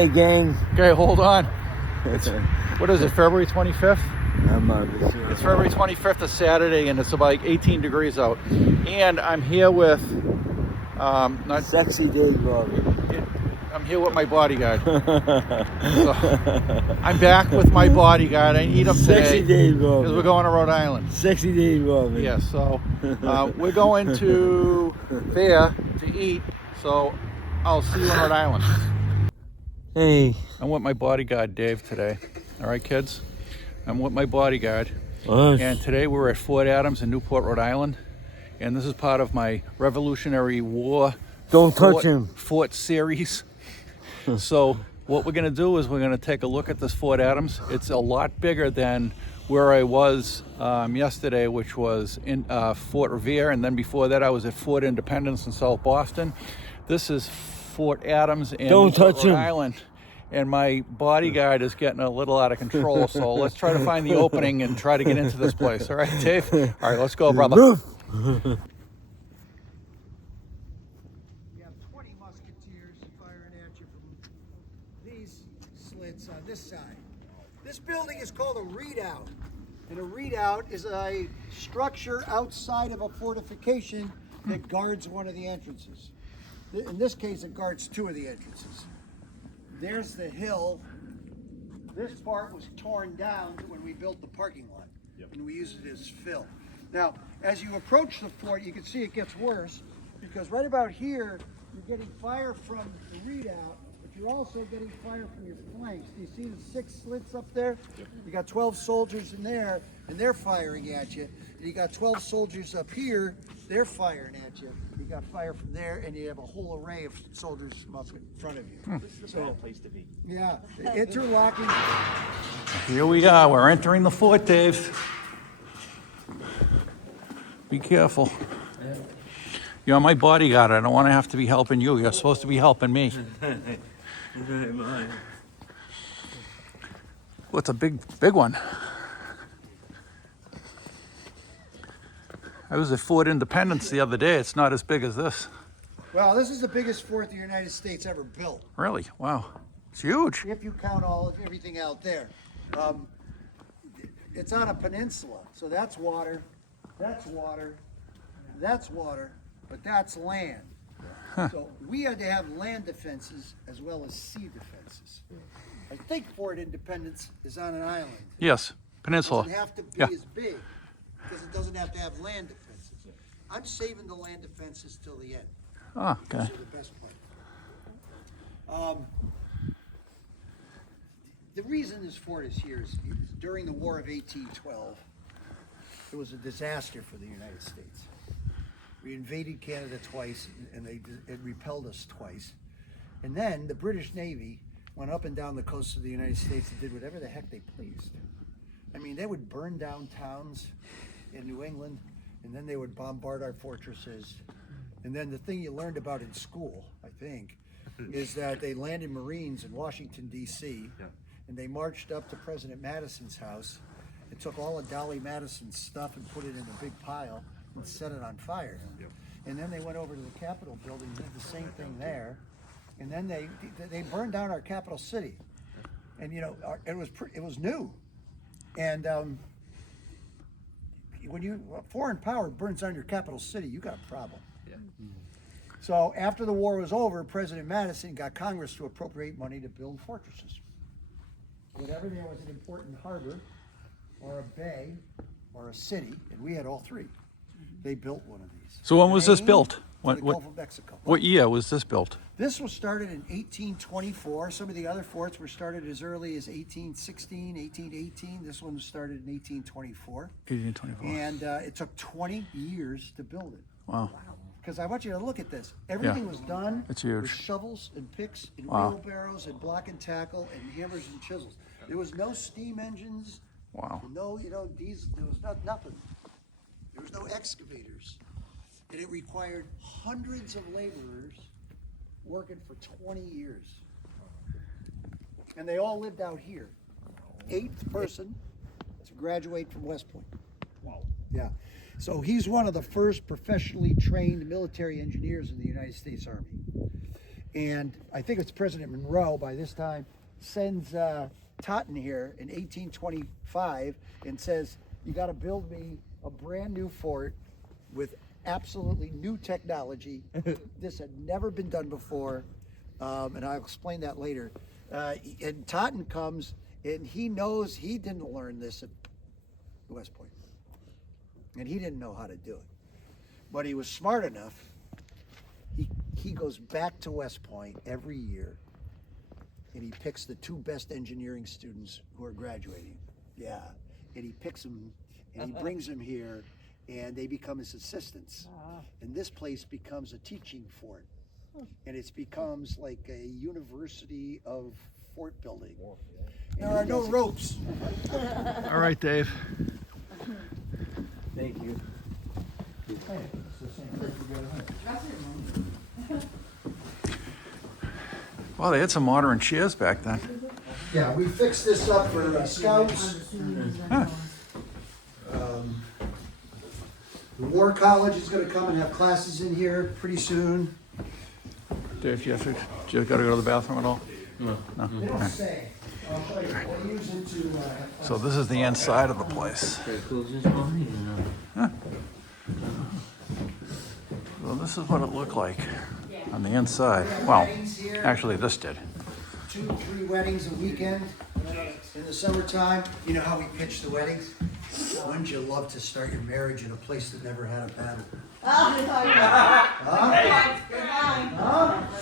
Hey, gang. Okay, hold on. What is it, February 25th? I'm not sure. It's February 25th, a Saturday, and it's about 18 degrees out. And I'm here with, not Sexy Dave Bobby. I'm here with my bodyguard. So, I'm back with my bodyguard. I need him today. Sexy Dave Because Bobby. we're going to Rhode Island. Sexy Dave Bobby. Yeah, so we're going to there to eat. So I'll see you in Rhode Island. Hey. I'm with my bodyguard, Dave, today. All right, kids? I'm with my bodyguard. Us. And today we're at Fort Adams in Newport, Rhode Island. And this is part of my Revolutionary War Don't touch him. Fort series. So what we're going to do is we're going to take a look at this Fort Adams. It's a lot bigger than where I was yesterday, which was in Fort Revere. And then before that, I was at Fort Independence in South Boston. This is Fort Adams in Don't Newport, touch Rhode him. Island. And my bodyguard is getting a little out of control. So let's try to find the opening and try to get into this place. All right, Dave? All right, let's go, brother. You have 20 musketeers firing at you from these slits on this side. This building is called a redoubt. And a redoubt is a structure outside of a fortification that guards one of the entrances. In this case, it guards two of the entrances. There's the hill. This part was torn down when we built the parking lot. And we use it as fill. Now, as you approach the fort, you can see it gets worse because right about here, you're getting fire from the redoubt, but you're also getting fire from your flanks. Do you see the 6 slits up there? You got 12 soldiers in there, and they're firing at you. And you got 12 soldiers up here, they're firing at you. You got fire from there, and you have a whole array of soldiers from up in front of you. This is a bad place to be. Yeah, interlocking. Here we are. We're entering the fort, Dave. Be careful. You're my bodyguard. I don't want to have to be helping you. You're supposed to be helping me. Well, it's a big one. I was at Fort Independence the other day. It's not as big as this. Well, this is the biggest fort the United States ever built. Really? Wow. It's huge. If you count everything out there. It's on a peninsula, so that's water, that's water, that's water, but that's land. So we had to have land defenses as well as sea defenses. I think Fort Independence is on an island. Yes. It Peninsula. doesn't have to be Yeah. as big because it doesn't have to have land defenses. I'm saving the land defenses till the end. Oh, okay. Those are the best part. The reason this fort is here is during the War of 1812, it was a disaster for the United States. We invaded Canada twice, and it repelled us twice. And then the British Navy went up and down the coast of the United States and did whatever the heck they pleased. I mean, they would burn down towns in New England, and then they would bombard our fortresses. And then the thing you learned about in school, I think, is that they landed Marines in Washington, D.C., and they marched up to President Madison's house and took all of Dolly Madison's stuff and put it in a big pile and set it on fire. And then they went over to the Capitol building and did the same thing there. And then they burned down our capital city. And you know, it was new. And when a foreign power burns down your capital city, you got a problem. So after the war was over, President Madison got Congress to appropriate money to build fortresses. Whenever there was an important harbor or a bay or a city, and we had all three, they built one of these. So when was this Maine built? to What, the what, Gulf of Mexico. what year was this built? This was started in 1824. Some of the other forts were started as early as 1816, 1818. This one was started in 1824. 1824. And it took 20 years to build it. Wow. Because I want you to look at this. Everything was done It's huge. with shovels and picks and Wow. wheelbarrows and block and tackle and hammers and chisels. There was no steam engines. Wow. No, there was nothing. There was no excavators. And it required hundreds of laborers working for 20 years. And they all lived out here. 8th person to graduate from West Point. Wow. Yeah. So he's one of the first professionally trained military engineers in the United States Army. And I think it's President Monroe by this time sends Totten here in 1825 and says, you got to build me a brand new fort with absolutely new technology. This had never been done before, and I'll explain that later. And Totten comes, and he knows he didn't learn this at West Point, and he didn't know how to do it. But he was smart enough. He goes back to West Point every year, and he picks the 2 best engineering students who are graduating. Yeah, and he picks them, and he brings them here, and they become his assistants. And this place becomes a teaching fort, and it becomes like a university of fort building. There are no ropes. All right, Dave. Thank you. Wow, they had some modern chairs back then. Yeah, we fixed this up for scouts. Huh. The War College is going to come and have classes in here pretty soon. Dave, do you got to go to the bathroom at all? No. No? They don't say. I'll show you. They use it to. So this is the inside of the place. Should I close this one? Well, this is what it looked like on the inside. Well, actually this did. 2, 3 weddings a weekend in the summertime. You know how we pitch the weddings? Wouldn't you love to start your marriage in a place that never had a paddle?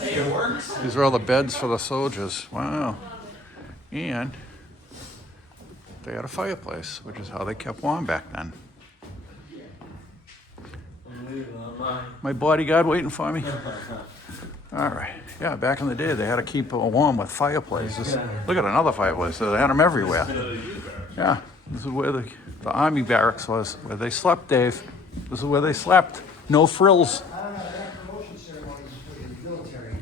It works. These are all the beds for the soldiers. Wow. And they had a fireplace, which is how they kept warm back then. My bodyguard waiting for me? All right. Yeah, back in the day, they had to keep warm with fireplaces. Look at another fireplace. So they had them everywhere. Yeah, this is where the army barracks was, where they slept, Dave. This is where they slept. No frills. I don't know, that promotion ceremony is for the military.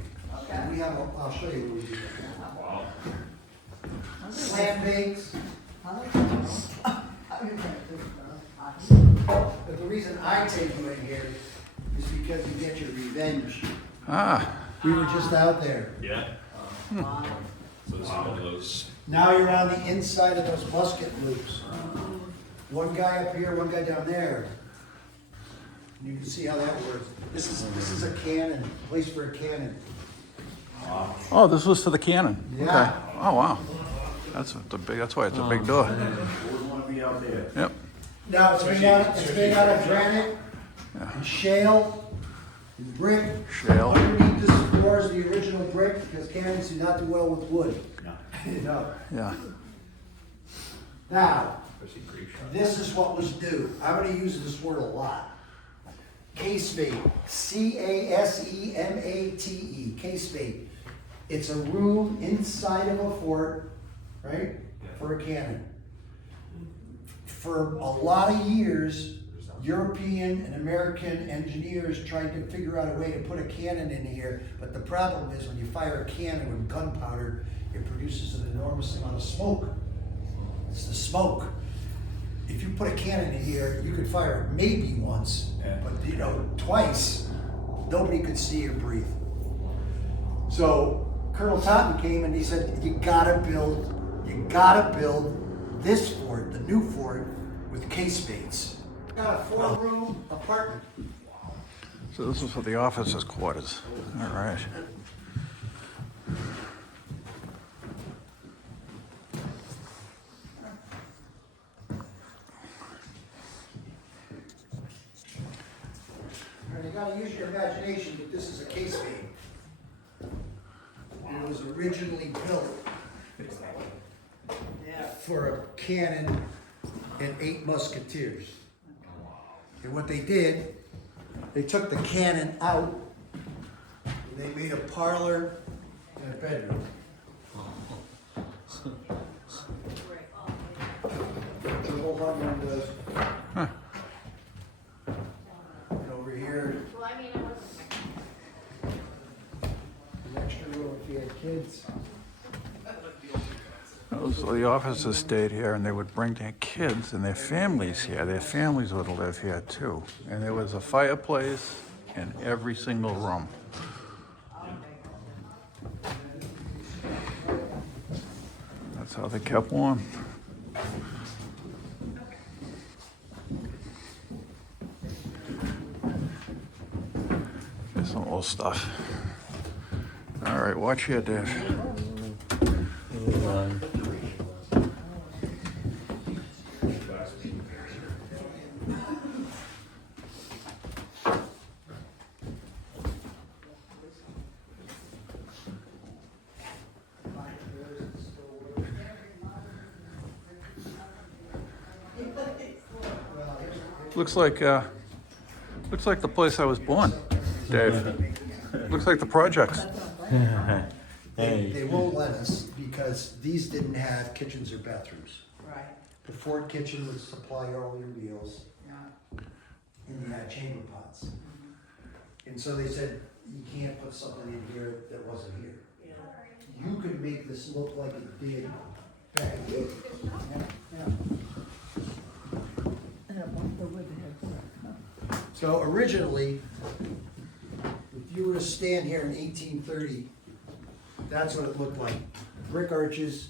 We have, I'll show you what we do. Slam bakes. But the reason I take you in here is because you get your revenge. Ah, We were just out there. Yeah. So it's one of those. Now you're on the inside of those musket loops. One guy up here, one guy down there. You can see how that works. This is a cannon, a place for a cannon. oh, this was for the cannon. Yeah. Okay. Oh, wow. That's why it's a big door. Wouldn't want to be out there. Yep. Now it's made out of granite and shale and brick. Shale. Underneath this door is the original brick because cannons do not do well with wood. No. Yeah. Now, this is what was new. I'm going to use this word a lot. Casemate. Casemate. Casemate. It's a room inside of a fort, right? For a cannon. For a lot of years, European and American engineers tried to figure out a way to put a cannon in here, but the problem is when you fire a cannon with gunpowder, it produces an enormous amount of smoke. It's the smoke. If you put a cannon in here, you could fire it maybe once, but twice, nobody could see or breathe. So Colonel Totten came and he said, you gotta build this fort, the new fort, with casemates. Got a 4-room apartment. So this is for the officers' quarters. All right. You gotta use your imagination, but this is a casemate. It was originally built for a cannon and 8 musketeers. And what they did, they took the cannon out, and they made a parlor and a bedroom. The whole hot room was. Huh. And over here, an extra room if you had kids. So the officers stayed here and they would bring their kids and their families here. Their families would live here too. And there was a fireplace in every single room. how they kept warm. There's some old stuff. All right, watch here, Dave. Looks like the place I was born, Dave. Looks like the projects. They won't let us because these didn't have kitchens or bathrooms. Right, The Ford kitchen would supply all your meals, yeah. and you had chamber pots. And so they said, you can't put something in here that wasn't here. You could make this look like it did back in the day. So originally, if you were to stand here in 1830, that's what it looked like. Brick arches,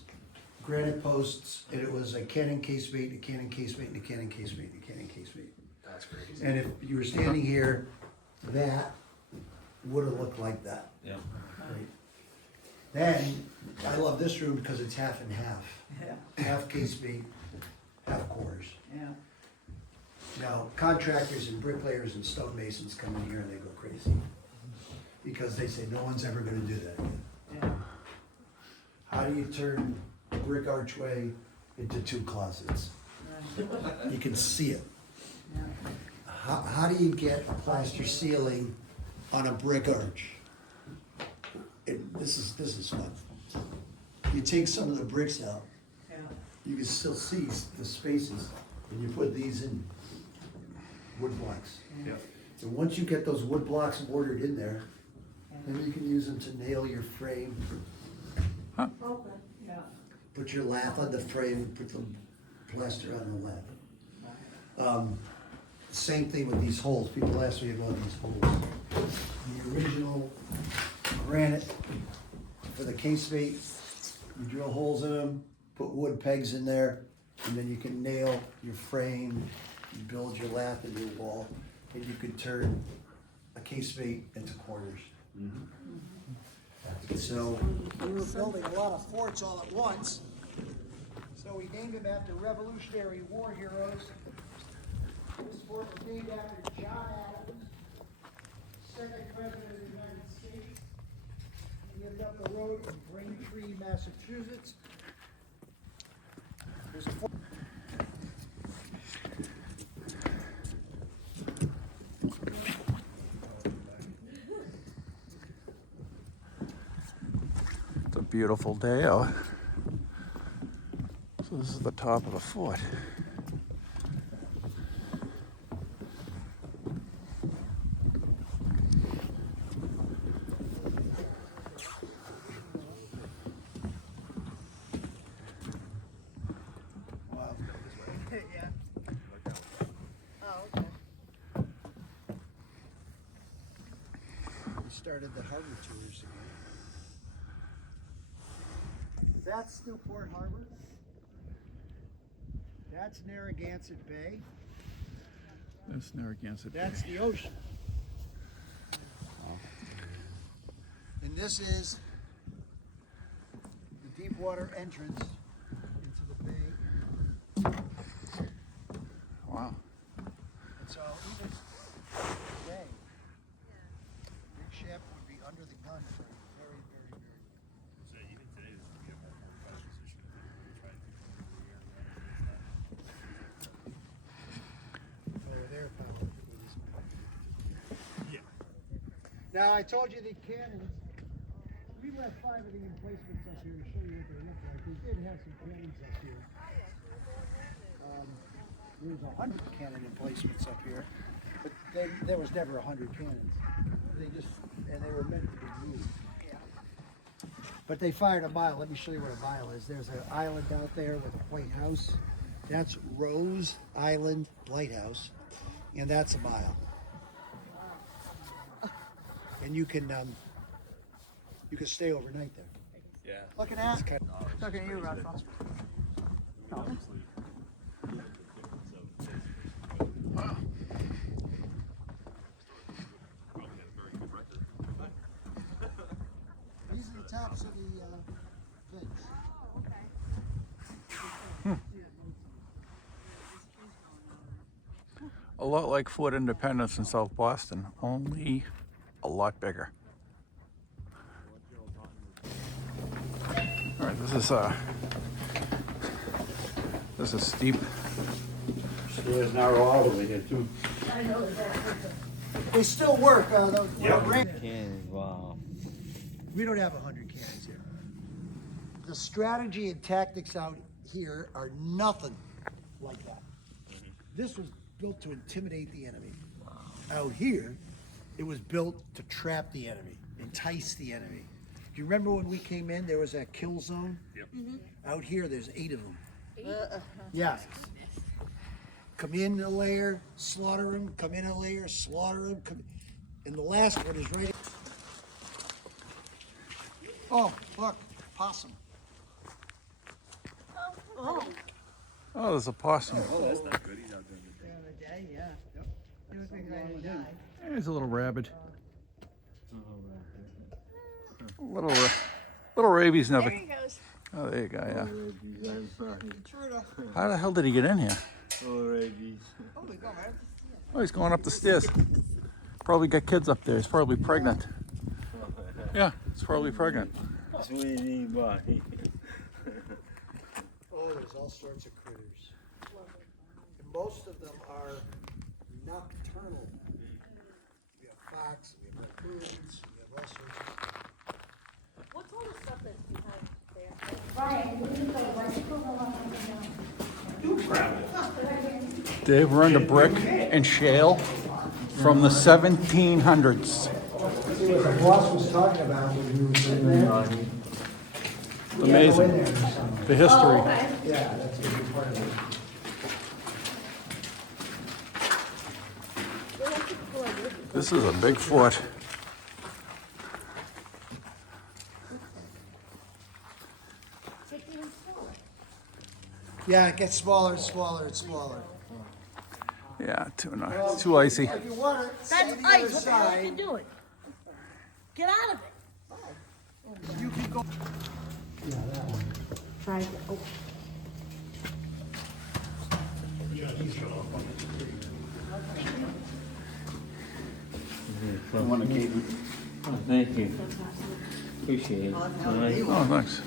granite posts, and it was a cannon casemate, a cannon casemate, and a cannon casemate, and a cannon casemate. That's crazy. And if you were standing here, that would have looked like that. Yeah. Right. Then, I love this room because it's half and half. Yeah, Half casemate, half quarters. yeah. Now, contractors and bricklayers and stonemasons come in here and they go crazy. Because they say, no one's ever gonna do that again. Yeah. How do you turn a brick archway into 2 closets? Right. You can see it. Yeah. How do you get a plaster ceiling on a brick arch? This is fun. You take some of the bricks out, Yeah. you can still see the spaces, and you put these in wood blocks. Yep. And once you get those wood blocks mortared in there, then you can use them to nail your frame, Okay. Yeah. put your lath on the frame, put the plaster on the lath. Same thing with these holes. People ask me about these holes. The original granite for the casemate, you drill holes in them, put wood pegs in there, and then you can nail your frame, you build your lath into your wall, and you could turn a casemate into quarters. So we were building a lot of forts all at once. So we named them after Revolutionary War heroes. This fort was named after John Adams, second president of the United States. He lived up the road in Braintree, Massachusetts. There's a fort. It's a beautiful day out. So this is the top of the fort. Wow. Yeah. Oh, okay. We started the harbor tours again. That's Newport Harbor. That's Narragansett Bay. That's Narragansett Bay. That's the ocean. And this is the deep water entrance into the bay. Wow. And so even today, big ship would be under the gun for very, very, very. So even today, this would be a more fortified position. Try to Over there, pal. Yeah. Now, I told you the cannons, we left 5 of the emplacements up here to show you what they look like. We did have some cannons up here. There was 100 cannon emplacements up here, but there was never 100 cannons. And they were meant to be moved. But they fired a mile. Let me show you what a mile is. There's an island out there with a white house. That's Rose Island Lighthouse, and that's a mile. And you can stay overnight there. Yeah. looking at? Looking at you, Russell. These are the tops of the things. A lot like Fort Independence in South Boston, only a lot bigger. All right, this is steep. Stairs narrow all over here too. They still work. Wow. We don't have 100 cannons here. The strategy and tactics out here are nothing like that. This was built to intimidate the enemy. Out here, it was built to trap the enemy, entice the enemy. Do you remember when we came in, there was that kill zone? Yep. Out here, there's 8 of them. Yeah. Come in a layer, slaughter them, come in a layer, slaughter them, and the last one is right. Oh, look, possum. Oh. Oh, there's a possum. Oh, that's not good. He's out doing the The other day, yeah. He was ready to die. There's a little rabbit. Little rabies never. There he goes. Oh, there you go. Yeah. Intruder. How the hell did he get in here? Oh, we go right up the stairs. Oh, he's going up the stairs. Probably got kids up there. He's probably pregnant. Yeah, he's probably pregnant. Sweetie boy. Oh, there's all sorts of critters. And most of them are nocturnal. We have fox, we have raccoons, we have all sorts of stuff. What's all the stuff that's behind there? Dave, we're under brick and shale from the 1700s. See what the boss was talking about when we were sitting there? Amazing. The history. Yeah, that's a big part of it. This is a big fort. Yeah, it gets smaller and smaller and smaller. Yeah, too icy. If you want to see That's the ice. other What the hell are you side, doing? Get out of it. you can go. Yeah, that one. Try to. Oh. Thank you. Appreciate it. Oh, thanks.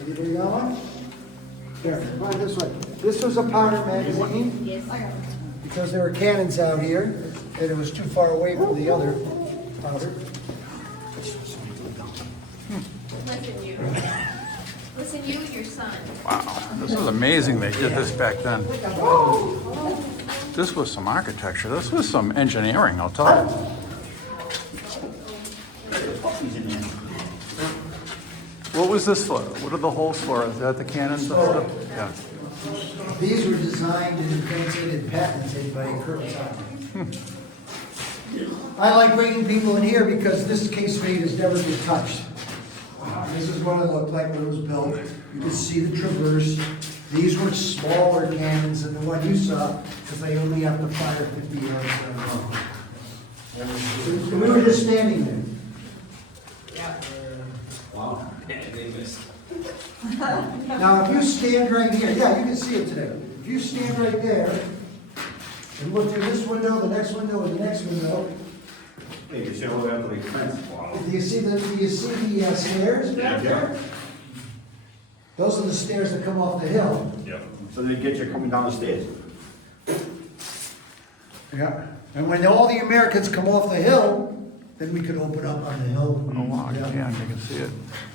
Anybody got one? Here, come on this way. This was a powder magazine. Yes. Because there were cannons out here, and it was too far away from the other powder. Listen, you and your son. Wow, this is amazing they did this back then. This was some architecture. This was some engineering, I'll tell you. What was this for? What are the holes for? Is that the cannons and stuff? Yeah. These were designed and invented and patented by Kurt Totten. I like bringing people in here because this case made has never been touched. This is what it looked like when it was built. You could see the traverse. These were smaller cannons than the one you saw because they only have to fire 50 yards down the road. We were just standing there. Wow. Yeah, they missed. Now, if you stand right here, yeah, you can see it today. If you stand right there and look through this window, the next window, and the next window, Hey, you see all the way up to the fence. Wow. do you see the stairs back there? Those are the stairs that come off the hill. Yep. So they get you coming down the stairs. Yeah. And when all the Americans come off the hill, then we could open up on the hill. Oh, wow, you Yeah. can see it.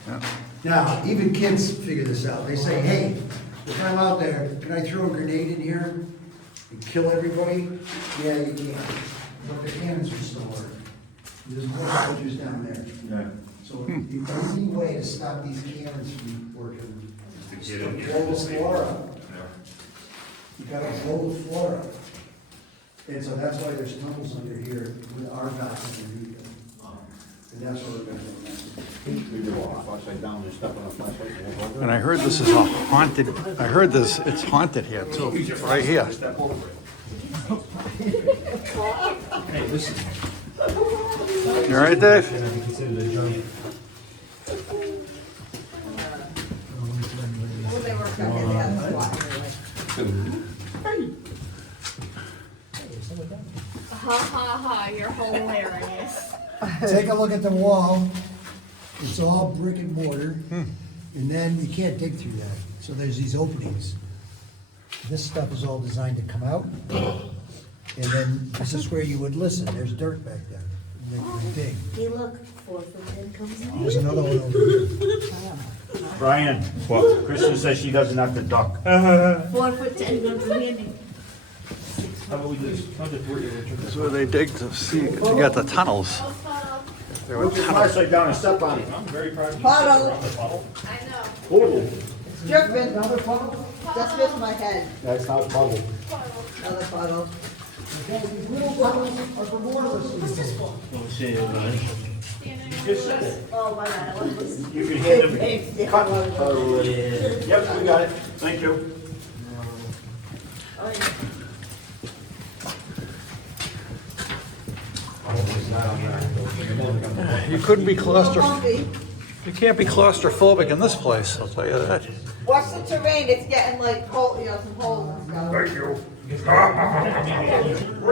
Yeah. Now, even kids figure this out. They say, hey, if I'm out there, can I throw a grenade in here and kill everybody? Yeah, you can. But the cannons will still work. There's more soldiers down there. Yeah. So the only way to stop these cannons from working To is get to in here. blow the floor up. Yeah. You gotta blow the floor up. And so that's why there's tunnels under here with our guys underneath them. And that's what we're gonna do next. We do walk upside down and step on a flashlight and walk over. And I heard this is a haunted, I heard this, it's haunted here too, right here. Step over it. You all right, Dave? Ha ha ha, you're hilarious. Take a look at the wall. It's all brick and mortar. And then you can't dig through that. So there's these openings. This stuff is all designed to come out. And then this is where you would listen. There's dirt back there. And then you would dig. Hey, look, 4 foot 10 comes in. There's another one over here. Brian, what? Kristen says she doesn't have to duck. 4 foot 10 comes in handy. This is where they dig to see, to get the tunnels. There were Put your tunnels. flashlight down and step on it. Puddle, I know. Total. dripping, just missed my head, That's not bubble. another puddle. These little tunnels are for mortalists. Just said it. Oh, my bad, I wasn't listening. You can hand them. Cut. Yep, we got it. Thank you. Oh, yeah. You couldn't be claustrophobic. Bumpy. You can't be claustrophobic in this place, I'll tell you that. Watch the terrain, it's getting like hole, you know, some holes and stuff. Thank you.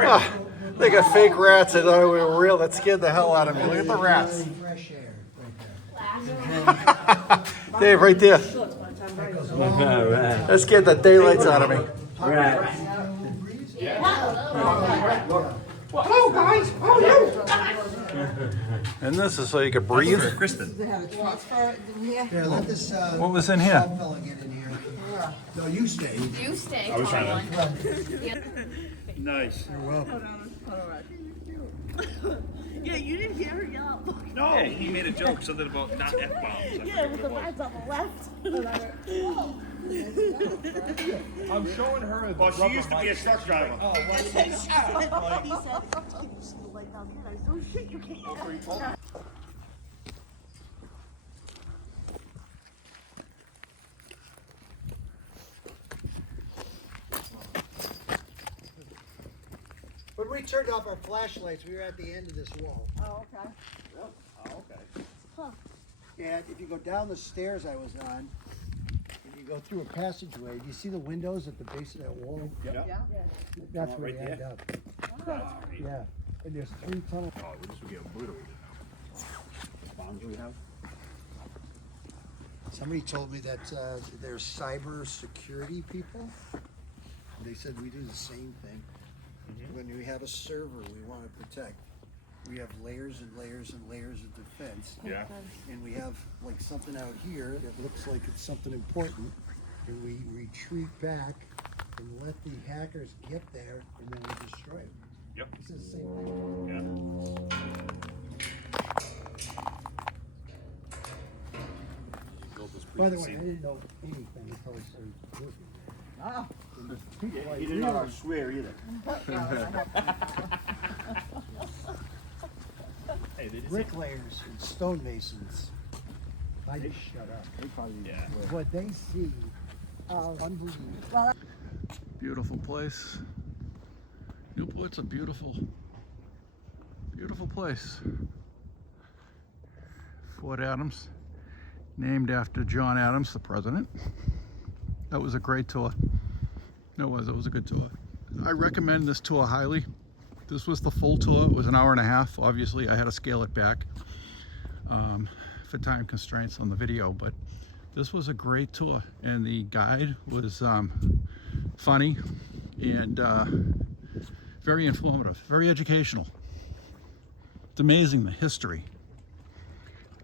Ah, they got fake rats. I thought they were real. That scared the hell out of me. Look at the rats. Fresh air right there. Dave, right there. So it's my time, right? That scared the daylights out of me. And this is so you could breathe. Kristen. They have a transfer in here. Here, let this, What was in here? tall fella get in here. No, you stay. You stay. I was trying to. Nice. You're welcome. Yeah, you didn't hear her yell. No, he made a joke, something about not F-bombs. Yeah, with the vibes on the left. I'm showing her the Oh, she used to be a truck driver. He said, "Can you see the light down here?" And I said, "Oh shit, you can't." When we turned off our flashlights, we were at the end of this wall. Oh, okay. And if you go down the stairs I was on, and you go through a passageway, do you see the windows at the base of that wall? Yeah. That's where we end up. Yeah, and there's 3 tunnels. Oh, this would get brutal. Bombs we have? Somebody told me that they're cyber security people. They said we do the same thing. When we have a server we want to protect, we have layers and layers and layers of defense. Yeah. And we have like something out here that looks like it's something important, and we retreat back and let the hackers get there, and then we destroy it. Yep. This is the same thing. By the way, I didn't know anything until I started working. Oh. He didn't know how to swear either. Hey, they just Bricklayers and stonemasons. I just shut up. yeah. What they see, unbelievable. Beautiful place. Newport's a beautiful, beautiful place. Fort Adams, named after John Adams, the president. That was a great tour. It was a good tour. I recommend this tour highly. This was the full tour. It was an hour and a half. Obviously, I had to scale it back for time constraints on the video, but this was a great tour. And the guide was funny and very informative, very educational. It's amazing the history.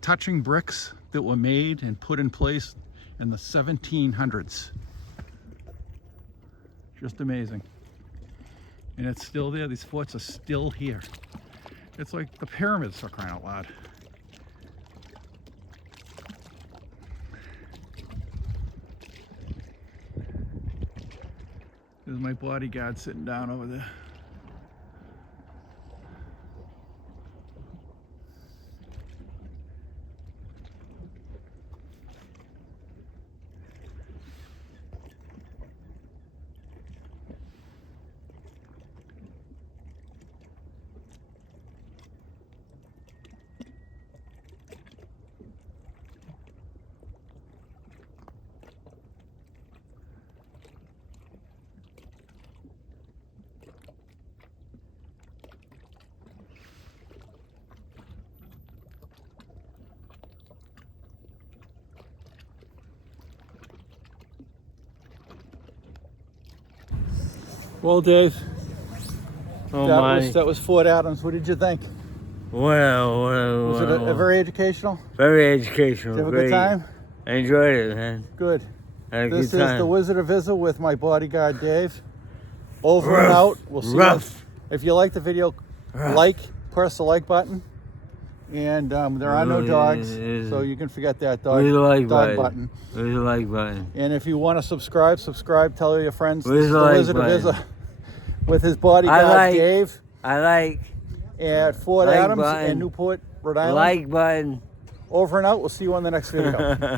Touching bricks that were made and put in place in the 1700s. Just amazing. And it's still there. These forts are still here. It's like the pyramids, for crying out loud. There's my bodyguard sitting down over there. Well, Dave, Oh that was Fort Adams. What did you think? Was it a very educational? Very educational. Did you have a great. good time? I enjoyed it, man. Good. Had a This good is time. the Wizard of Izza with my bodyguard, Dave. Over and Rough. out. We'll see Rough. you. If you like the video, press the like button. And there are no dogs, so you can forget that dog button. Where's the like button? And if you want to subscribe, tell your friends. Where's This is the the like Wizard button? of Izza with his bodyguard, Dave, I like. at Fort Like Adams button. and Newport, Rhode Island. Like button. Over and out. We'll see you on the next video.